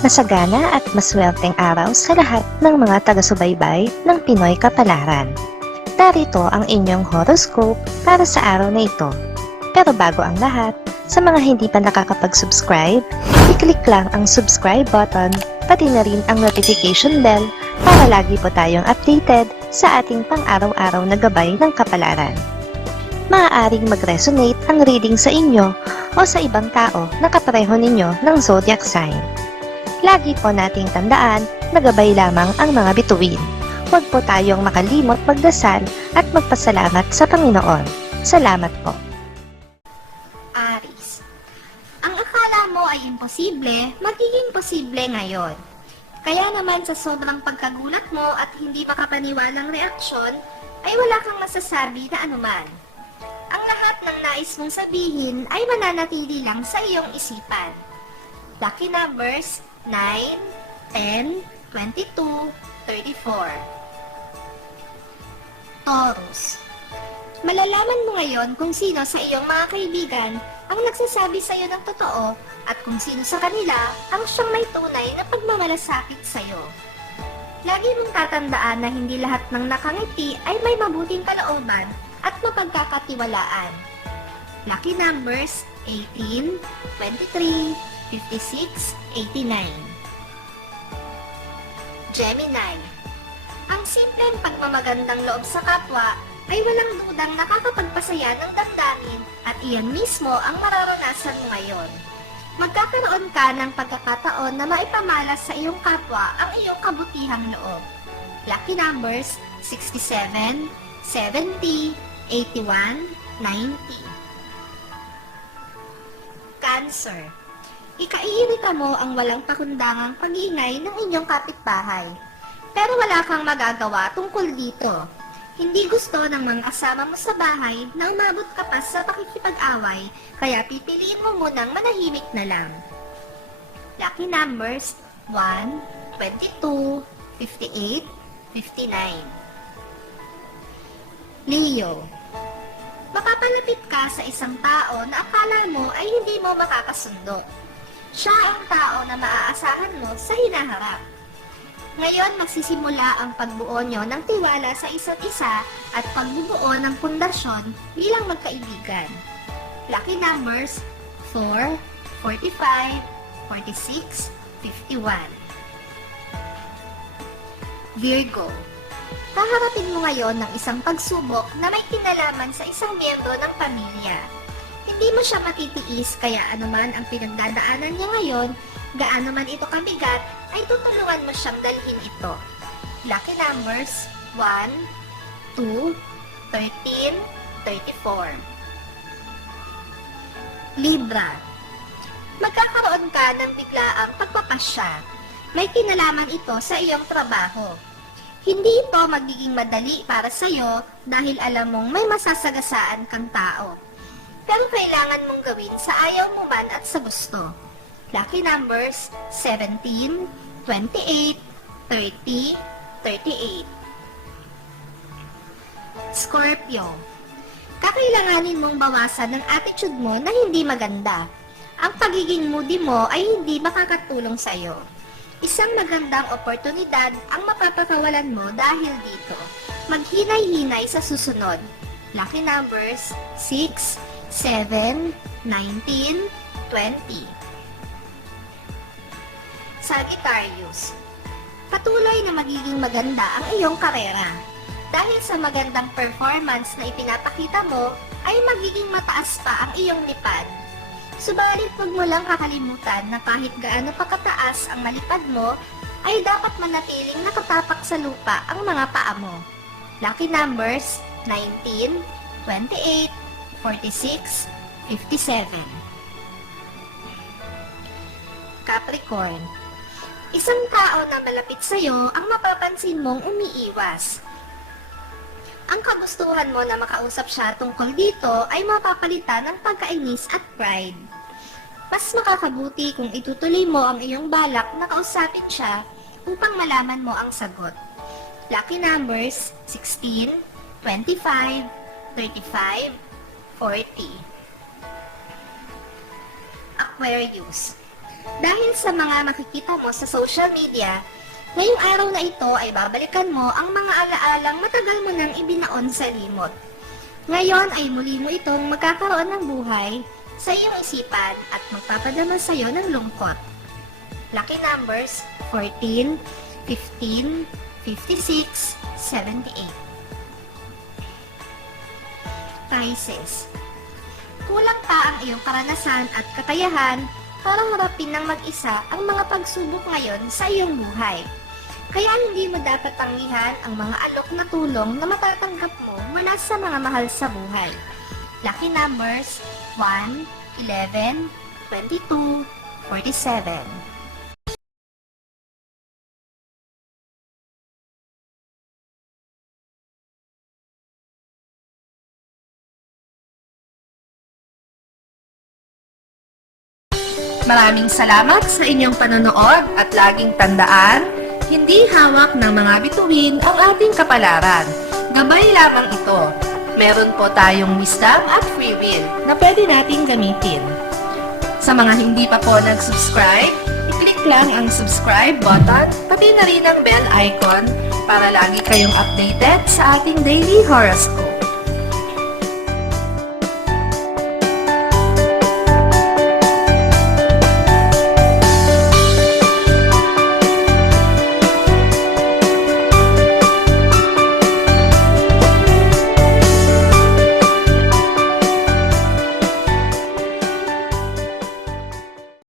Masagana at maswerteng araw sa lahat ng mga taga-subaybay ng Pinoy Kapalaran. Narito ang inyong horoscope para sa araw na ito. Pero bago ang lahat, sa mga hindi pa nakakapag-subscribe, i-click lang ang subscribe button, pati na rin ang notification bell para lagi po tayong updated sa ating pang-araw-araw na gabay ng kapalaran. Maaaring mag-resonate ang reading sa inyo o sa ibang tao na kapareho ninyo ng zodiac sign. Lagi po nating tandaan na gabay lamang ang mga bituin. Huwag po tayong makalimot magdasal at magpasalamat sa Panginoon. Salamat po. Aries. Ang akala mo ay imposible, magiging posible ngayon. Kaya naman sa sobrang pagkagulat mo at hindi makapaniwalang reaksyon, ay wala kang masasabi na anuman. Ang lahat ng nais mong sabihin ay mananatili lang sa iyong isipan. Lucky numbers 9, 10, 22, 34. Taurus. Malalaman mo ngayon kung sino sa iyong mga kaibigan ang nagsasabi sa iyo ng totoo at kung sino sa kanila ang siyang may tunay na pagmamalasakit sa iyo. Lagi mong tatandaan na hindi lahat ng nakangiti ay may mabuting kalooban at mapagkakatiwalaan. Lucky numbers 18, 23, 56, 89. Gemini. Ang simpleng pagmamagandang loob sa kapwa ay walang dudang nakakapagpasaya ng damdamin at iyan mismo ang mararanasan mo ngayon. Magkakaroon ka ng pagkakataon na maipamalas sa iyong kapwa ang iyong kabutihang loob. Lucky numbers 67, 70, 81, 90. Cancer. Ikaiirita mo ang walang pakundangang pag-iingay ng inyong kapitbahay. Pero wala kang magagawa tungkol dito. Hindi gusto ng mga kasama mo sa bahay na umabot ka pa sa pakikipag-away, kaya pipiliin mo munang manahimik na lang. Lucky numbers 1, 22, 58, 59. Leo. Mapapalapit ka sa isang tao na akala mo ay hindi mo makakasundo. Siya ang tao na maaasahan mo sa hinaharap. Ngayon, magsisimula ang pagbuo nyo ng tiwala sa isa't isa at pagbubuo ng pundasyon bilang magkaibigan. Lucky numbers 4, 45, 46, 51. Virgo. Kaharapin mo ngayon ng isang pagsubok na may kinalaman sa isang miyembro ng pamilya. Hindi mo siya matitiis kaya anuman ang pinagdadaanan niya ngayon, gaano man ito kabigat, ay tutulungan mo siyang dalhin ito. Lucky numbers 1, 2, 13, 34. Libra. Magkakaroon ka ng biglaang pagpapasya. May kinalaman ito sa iyong trabaho. Hindi ito magiging madali para sa iyo dahil alam mong may masasagasaan kang tao. Pero kailangan mong gawin sa ayaw mo man at sa gusto. Lucky numbers 17, 28, 30, 38. Scorpio. Kakailanganin mong bawasan ng attitude mo na hindi maganda. Ang pagiging moody mo ay hindi makakatulong sa iyo. Isang magandang oportunidad ang mapapakawalan mo dahil dito. Maghinay-hinay sa susunod. Lucky numbers 6, 7, 19, 20. Sagittarius. Patuloy na magiging maganda ang iyong karera. Dahil sa magandang performance na ipinapakita mo, ay magiging mataas pa ang iyong lipad. Subalit huwag mo lang kakalimutan na kahit gaano pa kataas ang malipad mo, ay dapat manatiling nakatapak sa lupa ang mga paa mo. Lucky numbers 19, 28, 46, 57. Capricorn. Isang tao na malapit sa iyo ang mapapansin mong umiiwas. Ang kagustuhan mo na makausap siya tungkol dito ay mapapalitan ng pagkainis at pride. Mas makakabuti kung itutuloy mo ang iyong balak na kausapin siya upang malaman mo ang sagot. Lucky numbers 16, 25, 35, 40. Aquarius. Dahil sa mga makikita mo sa social media, ngayong araw na ito ay babalikan mo ang mga alaalang matagal mo nang ibinaon sa limot. Ngayon ay muli mo itong magkakaroon ng buhay sa iyong isipan at magpapadama sa iyo ng lungkot. Lucky numbers 14, 15, 56, 78. Pisces. Kulang pa ang iyong karanasan at kakayahan para harapin ng mag-isa ang mga pagsubok ngayon sa iyong buhay. Kaya hindi mo dapat tanggihan ang mga alok na tulong na matatanggap mo mula sa mga mahal sa buhay. Lucky numbers 1, 11, 22, 47. Maraming salamat sa inyong panonood at laging tandaan, hindi hawak ng mga bituin ang ating kapalaran. Gabay lamang ito. Meron po tayong wisdom at free will na pwede nating gamitin. Sa mga hindi pa po nag-subscribe, i-click lang ang subscribe button, pati na rin ang bell icon para lagi kayong updated sa ating daily horoscope.